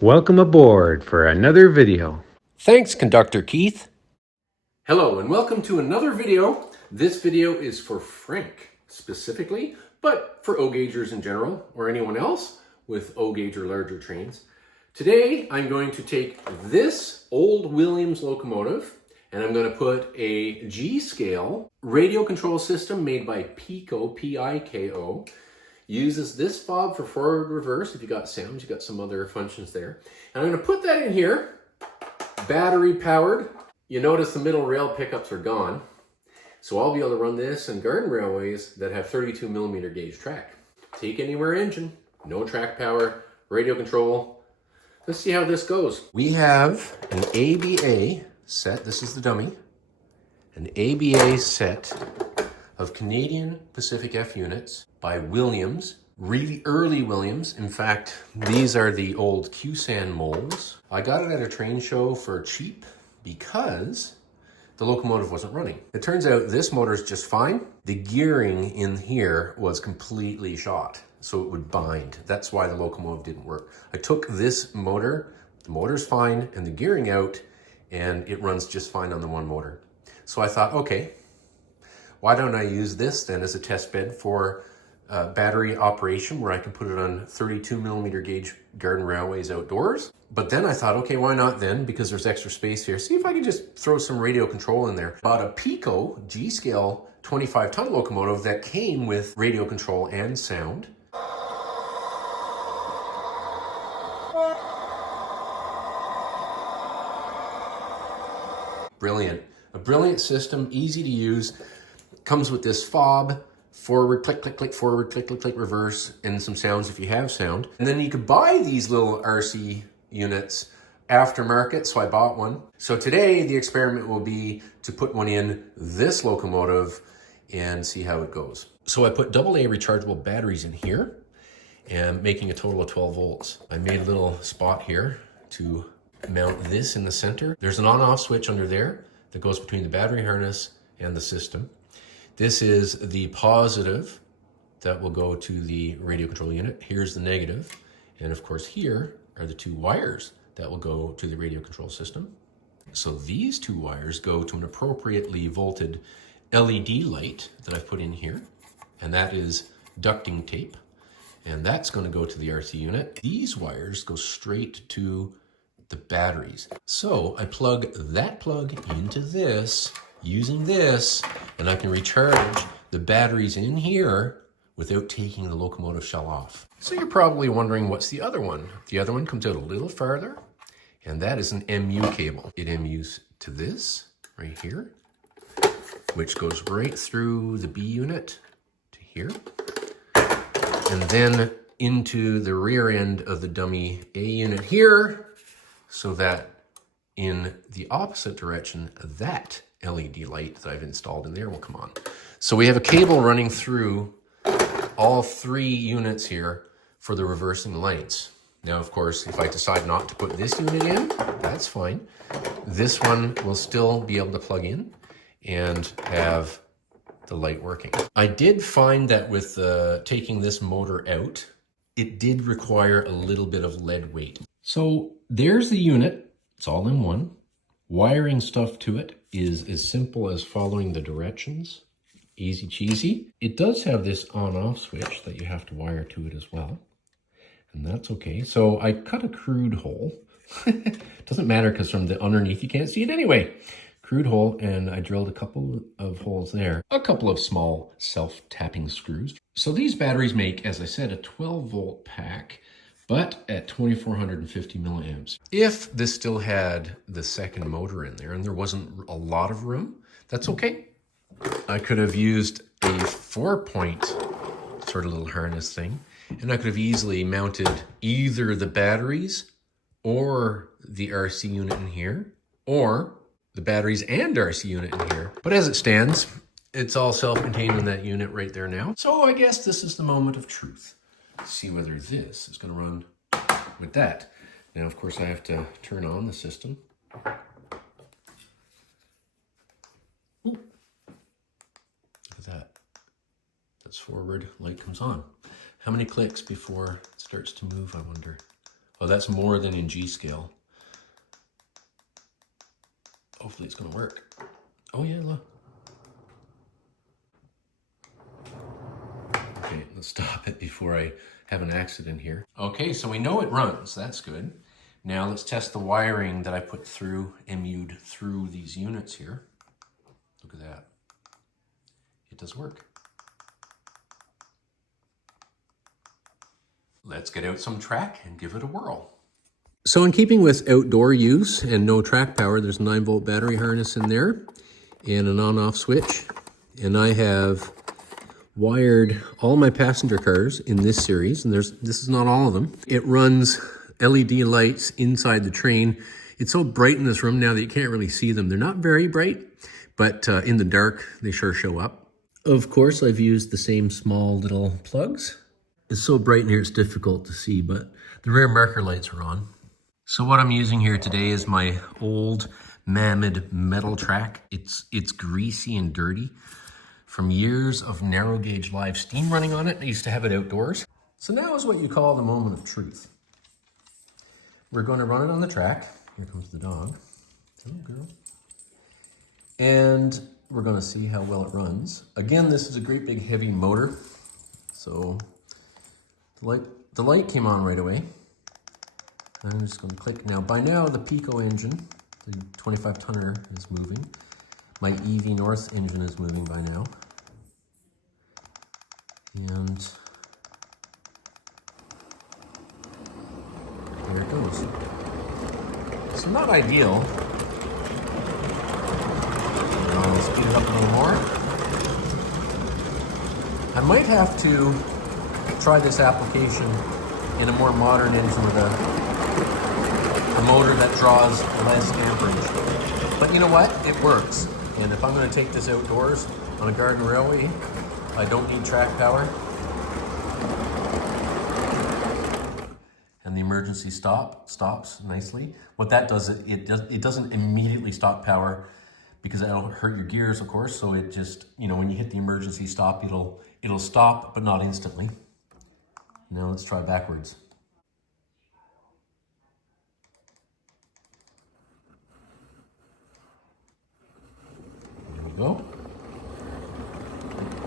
Welcome aboard for another video. Thanks, Conductor Keith. Hello, and welcome to another video. This video is for Frank, specifically, but for O-gaugers in general, or anyone else with O-gauge or larger trains. Today, I'm going to take this old Williams locomotive, and I'm going to put a G-scale radio control system made by Piko, P-I-K-O. Uses this fob for forward reverse. If you got sounds, you got some other functions there. And I'm going to put that in here, battery powered. You notice the middle rail pickups are gone. So I'll be able to run this in garden railways that have 32 millimeter gauge track. Take anywhere engine, no track power, radio control. Let's see how this goes. We have an ABA set, this is the dummy, an ABA set of Canadian Pacific F units by Williams, really early Williams. In fact, these are the old QSAN molds. I got it at a train show for cheap because the locomotive wasn't running. It turns out this motor is just fine. The gearing in here was completely shot, so it would bind. That's why the locomotive didn't work. I took this motor, the motor's fine, and the gearing out, and it runs just fine on the one motor. So I thought, okay, why don't I use this then as a test bed for battery operation where I can put it on 32 millimeter gauge garden railways outdoors. But then I thought, okay, why not then? Because there's extra space here. See if I can just throw some radio control in there. Bought a Piko G-scale 25-ton locomotive that came with radio control and sound. Brilliant. A brilliant system, easy to use. Comes with this fob, forward, click, click, click, forward, click, click, click, reverse, and some sounds if you have sound. And then you could buy these little RC units aftermarket, so I bought one. So today the experiment will be to put one in this locomotive and see how it goes. So I put AA rechargeable batteries in here and making a total of 12 volts. I made a little spot here to mount this in the center. There's an on-off switch under there that goes between the battery harness and the system. This is the positive that will go to the radio control unit. Here's the negative. And of course, here are the two wires that will go to the radio control system. So these two wires go to an appropriately volted LED light that I've put in here. And that is ducting tape. And that's going to go to the RC unit. These wires go straight to the batteries. So I plug that plug into this using this, and I can recharge the batteries in here without taking the locomotive shell off. So you're probably wondering, what's the other one? The other one comes out a little farther, and that is an MU cable. It MUs to this right here, which goes right through the B unit to here, and then into the rear end of the dummy A unit here, so that in the opposite direction, that LED light that I've installed in there will come on. So we have a cable running through all three units here for the reversing lights. Now, of course, if I decide not to put this unit in, that's fine. This one will still be able to plug in and have the light working. I did find that with taking this motor out, it did require a little bit of lead weight. So there's the unit. It's all in one. Wiring stuff to it is as simple as following the directions. Easy cheesy. It does have this on-off switch that you have to wire to it as well. And that's okay. So I cut a crude hole. Doesn't matter because from the underneath you can't see it anyway. Crude hole, and I drilled a couple of holes there. A couple of small self-tapping screws. So these batteries make, as I said, a 12-volt pack, but at 2450 milliamps. If this still had the second motor in there and there wasn't a lot of room, that's okay. I could have used a 4-point sort of little harness thing, and I could have easily mounted either the batteries or the RC unit in here, or the batteries and RC unit in here. But as it stands, it's all self-contained in that unit right there now. So I guess this is the moment of truth. See whether this is going to run with that. Now, of course, I have to turn on the system. Ooh. Look at that. That's forward, light comes on. How many clicks before it starts to move, I wonder? Oh, that's more than in G scale. Hopefully it's gonna work. Oh yeah, look. Okay, let's stop it before I have an accident here. Okay, so we know it runs, that's good. Now let's test the wiring that I put through, MU'd through these units here. Look at that. It does work. Let's get out some track and give it a whirl. So in keeping with outdoor use and no track power, there's a 9-volt battery harness in there and an on-off switch. And I have wired all my passenger cars in this series, and this is not all of them. It runs LED lights inside the train. It's so bright in this room now that you can't really see them. They're not very bright, but in the dark, they sure show up. Of course, I've used the same small little plugs. It's so bright in here, it's difficult to see, but the rear marker lights are on. So what I'm using here today is my old Mammoth metal track. It's greasy and dirty from years of narrow gauge live steam running on it. I used to have it outdoors. So now is what you call the moment of truth. We're going to run it on the track. Here comes the dog. Hello, girl. And we're going to see how well it runs. Again, this is a great big heavy motor. So the light came on right away. I'm just going to click. Now, by now, the Piko engine, the 25-tonner, is moving. My EV North engine is moving by now. And there it goes. So not ideal. I'll speed it up a little more. I might have to try this application in a more modern engine with a motor that draws less amperage. But you know what? It works. And if I'm going to take this outdoors on a garden railway, I don't need track power. And the emergency stops nicely. What that does, it doesn't immediately stop power because that'll hurt your gears, of course. So it just, when you hit the emergency stop, it'll stop, but not instantly. Now let's try backwards. There we go.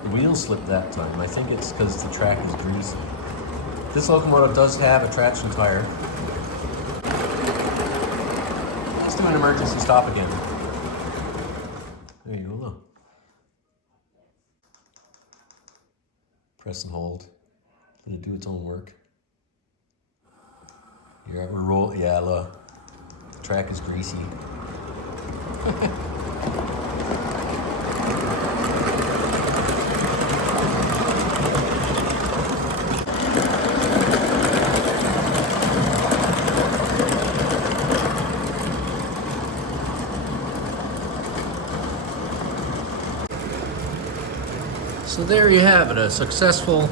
The wheel slipped that time. I think it's because the track is greasy. This locomotive does have a traction tire. Let's do an emergency stop again. There you go, look. Press and hold. Let it do its own work. Here we're rolling. Yeah, look. The track is greasy. So there you have it, a successful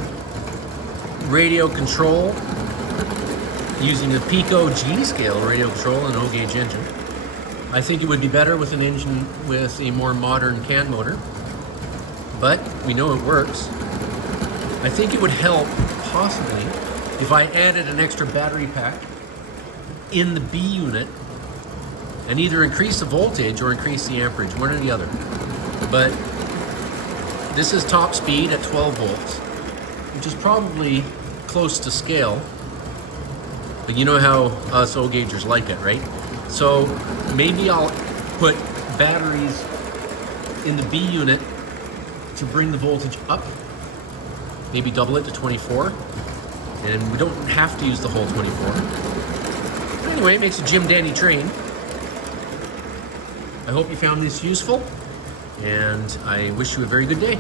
radio control using the Piko G-scale radio control and O-gauge engine. I think it would be better with an engine with a more modern can motor, but we know it works. I think it would help, possibly, if I added an extra battery pack in the B unit and either increase the voltage or increase the amperage, one or the other. But this is top speed at 12 volts, which is probably close to scale. But you know how us O-gaugers like it, right? So maybe I'll put batteries in the B unit to bring the voltage up. Maybe double it to 24. And we don't have to use the whole 24. But anyway, it makes a Jim Dandy train. I hope you found this useful, and I wish you a very good day.